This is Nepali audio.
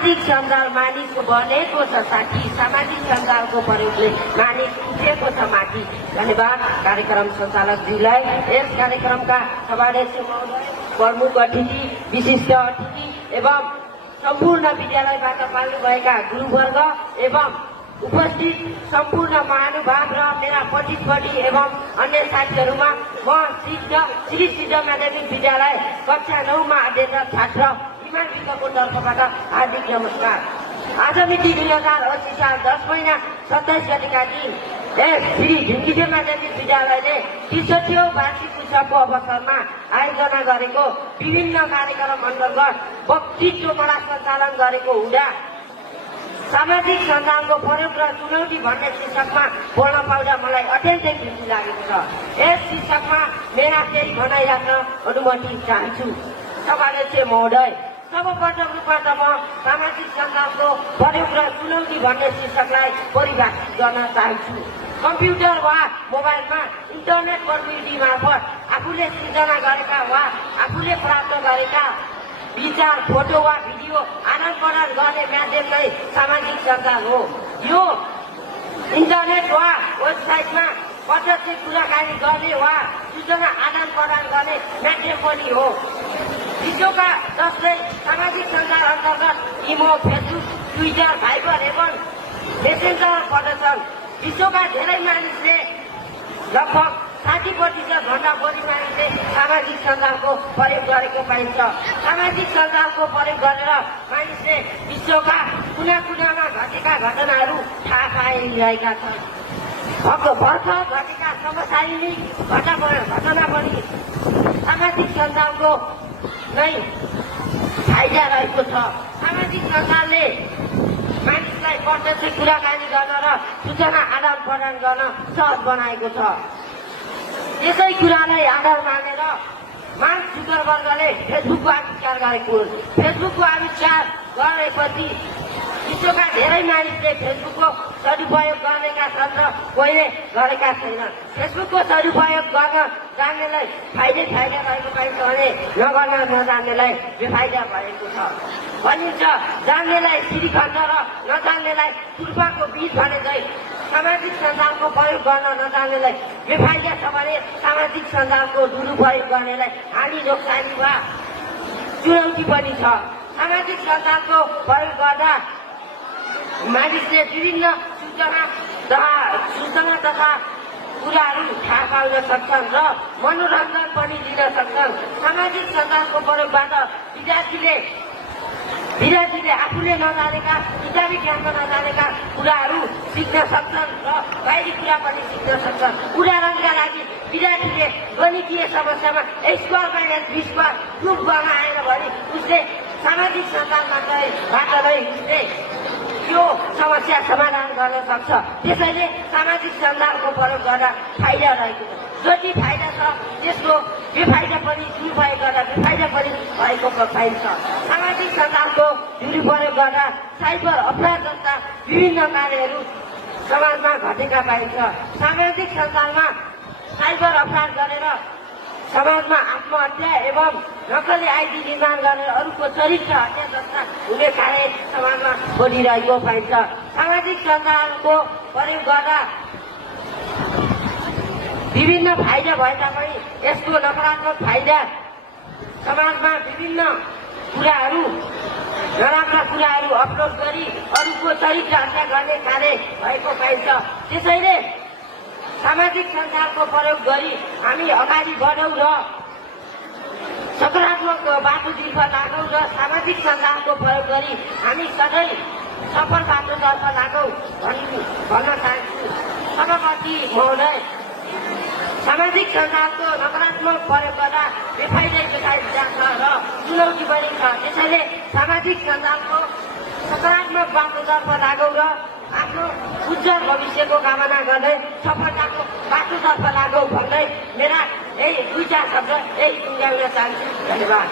सामाजिक सञ्जाल मानिसको बनेको छ साथी, सामाजिक सञ्जालको प्रयोगले मानिस उठेको छ माथि। धन्यवाद कार्यक्रम सञ्चालकज्यूलाई। यस कार्यक्रमका सभाध्यक्ष महोदय, प्रमुख अतिथि, विशिष्ट अतिथि एवं सम्पूर्ण विद्यालयबाट पाल्नुभएका गुरुवर्ग एवं उपस्थित सम्पूर्ण महानुभाव र मेरा प्रतिस्पर्धी एवं अन्य साथीहरूमा म श्री सिद्ध माध्यमिक विद्यालय कक्षा 9 मा अध्ययनरत छात्र इमान विकको तर्फबाट हार्दिक नमस्कार। आज मिति 2080 साल 10 महिना 27 गतेका दिन श्री झिङ्गिजे माध्यमिक विद्यालयले 63औं वार्षिक उत्सवको अवसरमा आयोजना गरेको विभिन्न कार्यक्रम अन्तर्गत वक्तृत्वमाला सञ्चालन गरेको हुँदा सामाजिक सञ्जालको प्रयोग र चुनौती भन्ने शीर्षकमा बोल्न पाउँदा मलाई अत्यन्तै खुसी लागेको छ। यस शीर्षकमा मेरा केही भनाइ राख्न अनुमति चाहन्छु। सभाध्यक्ष महोदय, सर्वप्रथम रूपमा त म सामाजिक सञ्जालको प्रयोग र चुनौती भन्ने शीर्षकलाई परिभाषित गर्न चाहन्छु। कम्प्युटर वा मोबाइलमा इन्टरनेट प्रविधि मार्फत आफूले सृजना गरेका वा आफूले प्राप्त गरेका विचार, फोटो वा भिडियो आदान प्रदान गर्ने माध्यम नै सामाजिक सञ्जाल हो। यो इन्टरनेट वा वेबसाइटमा प्रत्यक्ष कुराकानी गर्ने वा सूचना आदान प्रदान गर्ने माध्यम पनि हो। विश्वका जस्तै सामाजिक सञ्जाल अन्तर्गत इमो, फेसबुक, ट्विटर, भाइबर एवं मेसेन्जर पर्दछन्। विश्वका धेरै मानिसले लगभग 60% भन्दा बढी मानिसले सामाजिक सञ्जालको प्रयोग गरेको पाइन्छ। सामाजिक सञ्जालको प्रयोग गरेर मानिसले विश्वका कुना कुनामा घटेका घटनाहरू थाहा पाइरहेका छन्। भर्खर घटेका समसामयिक घटना पनि सामाजिक सञ्जालको नै फाइदा रहेको छ। सामाजिक सञ्जालले मानिसलाई प्रत्यक्ष कुराकानी गर्न र सूचना आदान प्रदान गर्न सहज बनाएको छ। यसै कुरालाई आधार मानेर मार्क जुकरबर्गले फेसबुकको आविष्कार गरेको हुन्। फेसबुकको आविष्कार गरेपछि विश्वका धेरै मानिसले फेसबुकको सदुपयोग गर्नेका छन् र कोहीले गरेका छैनन्। फेसबुकको सदुपयोग गर्न जान्नेलाई फाइदा रहेको पाइन्छ भने नगर्न नजान्नेलाई बेफाइदा भएको छ। भनिन्छ जान्नेलाई श्रीखण्ड र नजान्नेलाई तुर्पाको बीज भनेझै सामाजिक सञ्जालको प्रयोग गर्न नजान्नेलाई बेफाइदा छ भने सामाजिक सञ्जालको दुरुपयोग गर्नेलाई हानि नोक्सानी वा चुनौती पनि छ। सामाजिक सञ्जालको प्रयोग गर्दा मानिसले विभिन्न सूचना तथा कुराहरू थाहा पाउन सक्छन् र मनोरञ्जन पनि लिन सक्छन्। सामाजिक सञ्जालको प्रयोगबाट विद्यार्थीले आफूले नजानेका, किताबी ज्ञानमा नजानेका कुराहरू सिक्न सक्छन् र बाहिरी कुरा पनि सिक्न सक्छन्। उदाहरणका लागि विद्यार्थीले गणितीय समस्यामा square minus B square proof गर्न आएन भने उसले सामाजिक सञ्जालबाट नै उसले यो समस्या समाधान गर्न सक्छ। त्यसैले सामाजिक सञ्जालको प्रयोग गर्दा फाइदा रहेको छ। जति फाइदा छ त्यसको बेफाइदा पनि, दुरुपयोग गर्दा बेफाइदा पनि भएको पाइन्छ। सामाजिक सञ्जालको दुरुपयोग गर्दा साइबर अपराध जस्ता विभिन्न कार्यहरू समाजमा घटेका पाइन्छ। सामाजिक सञ्जालमा साइबर अपराध गरेर समाजमा आत्महत्या एवं नक्कली आइडी निर्माण गरेर अरूको चरित्र हत्या जस्ता हुने कार्य समाजमा बढिरहेको पाइन्छ। सामाजिक सञ्जालको प्रयोग गर्दा विभिन्न फाइदा भए तापनि यसको नकारात्मक फाइदा समाजमा विभिन्न कुराहरू, नराम्रा कुराहरू अपलोड गरी अरूको चरित्र हत्या गर्ने कार्य भएको पाइन्छ। त्यसैले सामाजिक सञ्जालको प्रयोग गरी हामी अगाडि बढौँ र सकारात्मक बाटोतर्फ लागौँ र सामाजिक सञ्जालको प्रयोग गरी हामी सधैँ सफल बाटोतर्फ लागौँ भन्न चाहन्छु। सभापति महोदय, सामाजिक सञ्जालको नकारात्मक प्रयोग गर्दा बेफाइदा छ र चुनौती पनि छ। त्यसैले सामाजिक सञ्जालको सकारात्मक बाटोतर्फ लागौँ र आफ्नो उज्जवल भविष्यको कामना गर्दै सफलताको बाटोतर्फ लागौँ भन्दै मेरा यही 2-4 शब्द यही टुङ्ग्याउन चाहन्छु। धन्यवाद।